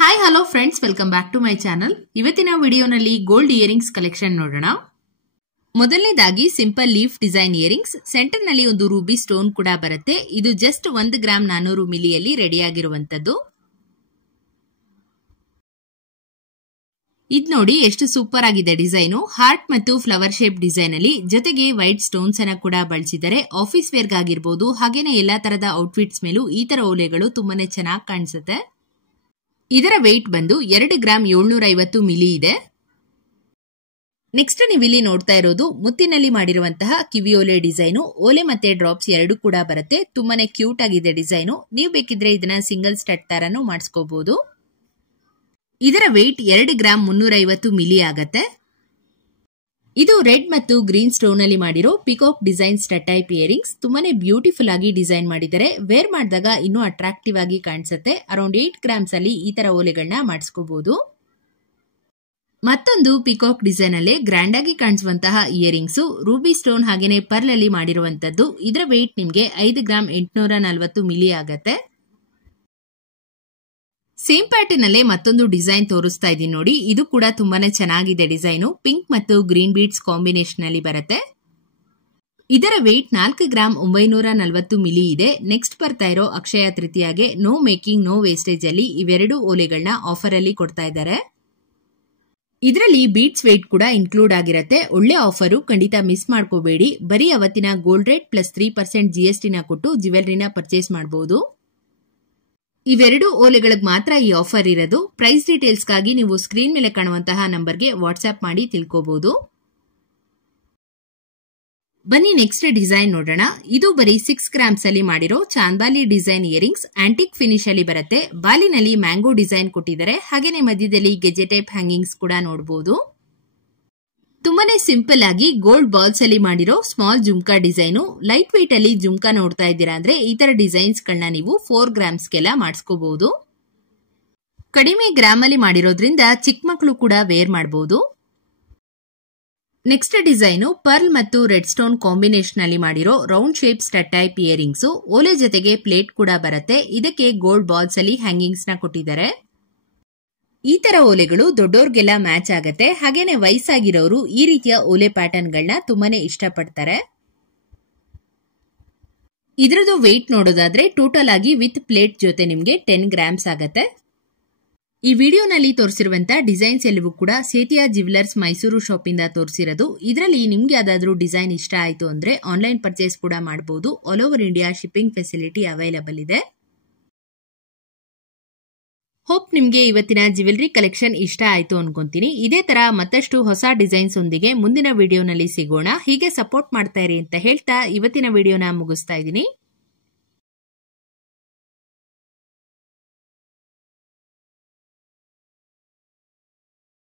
Hi hello friends, welcome back to my channel. ಇವತ್ತಿನ ವಿಡಿಯೋನಲ್ಲಿ gold earrings collection ನೋಡೋಣ. ಮೊದಲನೇದಾಗಿ simple leaf design earrings, centre ನಲ್ಲಿ ಒಂದು ರೂಬಿ ಸ್ಟೋನ್ ಕೂಡ ಬರುತ್ತೆ. ಇದು ಜಸ್ಟ್ 1 ಗ್ರಾಮ್ 400 ಮಿಲಿಯಲ್ಲಿ ರೆಡಿಯಾಗಿರುವಂತದ್ದು. ಇದು ನೋಡಿ ಎಷ್ಟು ಸೂಪರ್ ಆಗಿದೆ ಡಿಸೈನು. ಹಾರ್ಟ್ ಮತ್ತು ಫ್ಲವರ್ ಶೇಪ್ ಡಿಸೈನ್ ಅಲ್ಲಿ ಜೊತೆಗೆ ವೈಟ್ ಸ್ಟೋನ್ಸ್ ಅನ್ನ ಕೂಡ ಬಳಸಿದರೆ ಆಫೀಸ್ ವೇರ್ ಆಗಿರಬಹುದು, ಹಾಗೇನೆ ಎಲ್ಲಾ ತರದ ಔಟ್ಫಿಟ್ಸ್ ಮೇಲೂ ಈ ತರ ಓಲೆಗಳು ತುಂಬಾನೇ ಚೆನ್ನಾಗಿ ಕಾಣಿಸುತ್ತೆ. ಇದರ ವೆಯ್ಟ್ ಬಂದು 2 ಗ್ರಾಮ್ 750 ಮಿಲಿ ಇದೆ. ನೆಕ್ಸ್ಟ್ ನೀವು ಇಲ್ಲಿ ನೋಡ್ತಾ ಇರೋದು ಮುತ್ತಿನಲ್ಲಿ ಮಾಡಿರುವಂತಹ ಕಿವಿಯೋಲೆ ಡಿಸೈನು. ಓಲೆ ಮತ್ತೆ ಡ್ರಾಪ್ಸ್ ಎರಡು ಕೂಡ ಬರುತ್ತೆ. ತುಂಬಾನೇ ಕ್ಯೂಟ್ ಆಗಿದೆ ಡಿಸೈನು. ನೀವು ಬೇಕಿದ್ರೆ ಇದನ್ನ ಸಿಂಗಲ್ ಸ್ಟಡ್ ತರನು ಮಾಡಿಸ್ಕೋಬಹುದು. ಇದರ ವೆಯ್ಟ್ 2 ಗ್ರಾಮ್ 350 ಮಿಲಿ ಆಗತ್ತೆ. ಇದು ರೆಡ್ ಮತ್ತು ಗ್ರೀನ್ ಸ್ಟೋನ್ ಅಲ್ಲಿ ಮಾಡಿರೋ peacock design stud type earrings. ತುಂಬಾನೇ ಬ್ಯೂಟಿಫುಲ್ ಆಗಿ ಡಿಸೈನ್ ಮಾಡಿದರೆ ವೇರ್ ಮಾಡಿದಾಗ ಇನ್ನೂ ಅಟ್ರಾಕ್ಟಿವ್ ಆಗಿ ಕಾಣಿಸುತ್ತೆ. ಅರೌಂಡ್ 8 ಗ್ರಾಮ್ಸ್ ಅಲ್ಲಿ ಈ ತರ ಓಲೆಗಳನ್ನ ಮಾಡಿಸ್ಕೋಬಹುದು. ಮತ್ತೊಂದು ಪಿಕಾಕ್ ಡಿಸೈನ್ ಅಲ್ಲೇ ಗ್ರ್ಯಾಂಡ್ ಆಗಿ ಕಾಣಿಸುವಂತಹ ಇಯರಿಂಗ್ಸ್ ರೂಬಿ ಸ್ಟೋನ್ ಹಾಗೇನೆ ಪರ್ಲ್ ಅಲ್ಲಿ ಮಾಡಿರುವಂತದ್ದು. ಇದರ ವೆಯ್ಟ್ ನಿಮ್ಗೆ 5 ಗ್ರಾಮ್ 840 ಮಿಲಿ ಆಗತ್ತೆ. ಸೇಮ್ ಪ್ಯಾಟರ್ನ್ ಅಲ್ಲೇ ಮತ್ತೊಂದು ಡಿಸೈನ್ ತೋರಿಸ್ತಾ ಇದೀನಿ ನೋಡಿ. ಇದು ಕೂಡ ತುಂಬಾನೇ ಚೆನ್ನಾಗಿದೆ ಡಿಸೈನು. ಪಿಂಕ್ ಮತ್ತು ಗ್ರೀನ್ ಬೀಡ್ಸ್ ಕಾಂಬಿನೇಷನ್ ಅಲ್ಲಿ ಬರುತ್ತೆ. ಇದರ ವೆಯ್ಟ್ 4 ಗ್ರಾಮ್ 940 ಮಿಲಿ ಇದೆ. ನೆಕ್ಸ್ಟ್ ಬರ್ತಾ ಇರೋ ಅಕ್ಷಯ ತೃತೀಯಾಗೆ ನೋ ಮೇಕಿಂಗ್ ನೋ ವೇಸ್ಟೇಜ್ ಅಲ್ಲಿ ಇವೆರಡು ಓಲೆಗಳನ್ನ ಆಫರ್ ಅಲ್ಲಿ ಕೊಡ್ತಾ ಇದ್ದಾರೆ. ಇದರಲ್ಲಿ ಬೀಡ್ಸ್ ವೆಯ್ಟ್ ಕೂಡ ಇನ್ಕ್ಲೂಡ್ ಆಗಿರುತ್ತೆ. ಒಳ್ಳೆ ಆಫರು, ಖಂಡಿತ ಮಿಸ್ ಮಾಡ್ಕೋಬೇಡಿ. ಬರೀ ಅವತ್ತಿನ ಗೋಲ್ಡ್ ರೇಟ್ ಪ್ಲಸ್ 3% GST ನ ಕೊಟ್ಟು ಜ್ಯುವೆಲರಿನ ಪರ್ಚೇಸ್ ಮಾಡಬಹುದು. ಇವೆರಡು ಓಲೆಗಳಿಗೆ ಮಾತ್ರ ಈ ಆಫರ್ ಇರೋದು. ಪ್ರೈಸ್ ಡೀಟೇಲ್ಸ್ ಗಾಗಿ ನೀವು ಸ್ಕ್ರೀನ್ ಮೇಲೆ ಕಾಣುವಂತಹ ನಂಬರ್ಗೆ ವಾಟ್ಸ್ಆಪ್ ಮಾಡಿ ತಿಳ್ಕೋಬಹುದು. ಬನ್ನಿ ನೆಕ್ಸ್ಟ್ ಡಿಸೈನ್ ನೋಡೋಣ. ಇದು ಬರೀ 6 ಗ್ರಾಮ್ಸ್ ಅಲ್ಲಿ ಮಾಡಿರೋ ಚಾಂದಾಲಿ ಡಿಸೈನ್ ಇಯರಿಂಗ್ಸ್. ಆಂಟಿಕ್ ಫಿನಿಶ್ ಅಲ್ಲಿ ಬರುತ್ತೆ. ಬಾಲಿನಲ್ಲಿ ಮ್ಯಾಂಗೋ ಡಿಸೈನ್ ಕೊಟ್ಟಿದ್ದಾರೆ. ಹಾಗೇನೆ ಮಧ್ಯದಲ್ಲಿ ಗೆಜೆ ಟೈಪ್ ಹ್ಯಾಂಗಿಂಗ್ಸ್ ಕೂಡ ನೋಡಬಹುದು. ತುಂಬಾನೇ ಸಿಂಪಲ್ ಆಗಿ ಗೋಲ್ಡ್ ಬಾಲ್ಸ್ ಅಲ್ಲಿ ಮಾಡಿರೋ small jhumka design. Light weight ಅಲ್ಲಿ ಜುಮ್ಕಾ ನೋಡ್ತಾ ಇದ್ದೀರಾ ಅಂದ್ರೆ ಈ ತರ ಡಿಸೈನ್ಸ್ ಗಳನ್ನ ನೀವು 4 ಗ್ರಾಮ್ಸ್ಗೆಲ್ಲ ಮಾಡಿಸ್ಕೋಬಹುದು. ಕಡಿಮೆ ಗ್ರಾಮ್ ಅಲ್ಲಿ ಮಾಡಿರೋದ್ರಿಂದ ಚಿಕ್ಕ ಮಕ್ಕಳು ಕೂಡ ವೇರ್ ಮಾಡಬಹುದು. ನೆಕ್ಸ್ಟ್ ಡಿಸೈನು ಪರ್ಲ್ ಮತ್ತು ರೆಡ್ ಸ್ಟೋನ್ ಕಾಂಬಿನೇಷನ್ ಅಲ್ಲಿ ಮಾಡಿರೋ round shape stud type earrings. ಓಲೆ ಜೊತೆಗೆ ಪ್ಲೇಟ್ ಕೂಡ ಬರುತ್ತೆ. ಇದಕ್ಕೆ ಗೋಲ್ಡ್ ಬಾಲ್ಸ್ ಅಲ್ಲಿ ಹ್ಯಾಂಗಿಂಗ್ಸ್ ನ ಕೊಟ್ಟಿದ್ದಾರೆ. ಈ ತರ ಓಲೆಗಳು ದೊಡ್ಡೋರ್ಗೆಲ್ಲ ಮ್ಯಾಚ್ ಆಗತ್ತೆ. ಹಾಗೇನೆ ವಯಸ್ಸಾಗಿರೋರು ಈ ರೀತಿಯ ಓಲೆ ಪ್ಯಾಟರ್ನ್ ಗಳನ್ನ ತುಂಬಾನೇ ಇಷ್ಟಪಡ್ತಾರೆ. ಇದರದ್ದು ವೆಯ್ಟ್ ನೋಡೋದಾದ್ರೆ ಟೋಟಲ್ ಆಗಿ ವಿತ್ ಪ್ಲೇಟ್ ಜೊತೆ ನಿಮ್ಗೆ 10 ಗ್ರಾಮ್ಸ್ ಆಗತ್ತೆ. ಈ ವಿಡಿಯೋನಲ್ಲಿ ತೋರಿಸಿರುವಂತಹ ಡಿಸೈನ್ಸ್ ಎಲ್ಲವೂ ಕೂಡ ಸೇತಿಯಾ ಜ್ಯುವೆಲರ್ಸ್ ಮೈಸೂರು ಶಾಪ್ ಇಂದ ತೋರಿಸಿರೋದು. ಇದರಲ್ಲಿ ನಿಮ್ಗೆ ಯಾವ್ದಾದ್ರು ಡಿಸೈನ್ ಇಷ್ಟ ಆಯ್ತು ಅಂದ್ರೆ ಆನ್ಲೈನ್ ಪರ್ಚೇಸ್ ಕೂಡ ಮಾಡಬಹುದು. All over India shipping facility available ಇದೆ. ಹೋಪ್ ನಿಮ್ಗೆ ಇವತ್ತಿನ ಜ್ಯುವೆಲರಿ ಕಲೆಕ್ಷನ್ ಇಷ್ಟ ಆಯ್ತು ಅನ್ಕೊಂತೀನಿ. ಇದೇ ತರ ಮತ್ತಷ್ಟು ಹೊಸ ಡಿಸೈನ್ಸ್ ಒಂದಿಗೆ ಮುಂದಿನ ವಿಡಿಯೋನಲ್ಲಿ ಸಿಗೋಣ. ಹೀಗೆ ಸಪೋರ್ಟ್ ಮಾಡ್ತಾ ಇರಿ ಅಂತ ಹೇಳ್ತಾ ಇವತ್ತಿನ ವಿಡಿಯೋನ ಮುಗಿಸ್ತಾ ಇದ್ದೀನಿ.